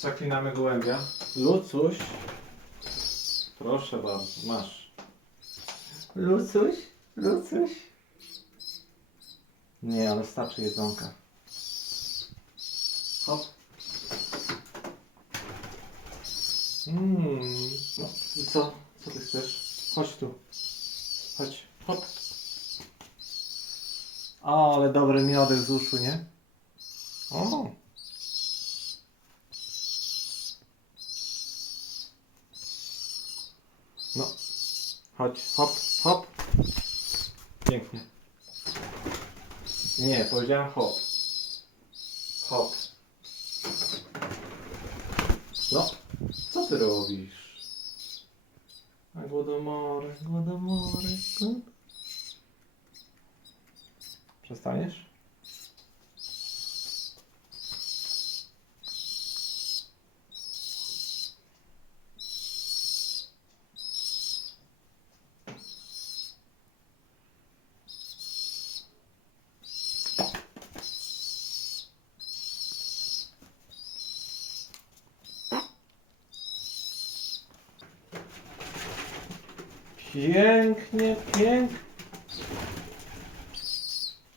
Zaklinamy gołębia. Lucuś. Proszę bardzo, masz. Lucuś, Lucuś. Nie, ale starczy jedzonka. Hop. Mmm. No i co? Co ty chcesz? Chodź tu. Chodź. Hop. O, ale dobry miodek z uszu, nie? O. No. Chodź. Hop, hop. Pięknie. Nie, powiedziałem hop. Hop. No. Co ty robisz? A głodomory, głodomory. głod- Przestaniesz? Pięknie, pięknie.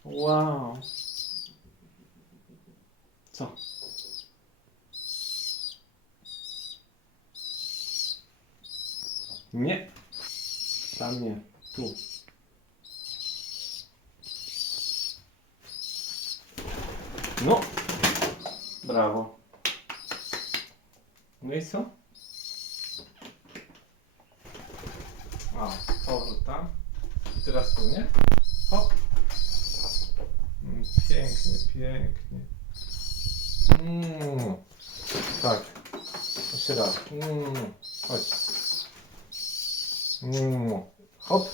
Wow. Co? Nie. Tam nie. Tu. No. Brawo. No i co? A, powrót tam. I teraz tu, nie? Hop. Mm, Pięknie, pięknie. Mm. Tak. Jeszcze raz. Mm. Chodź. Mm. Hop.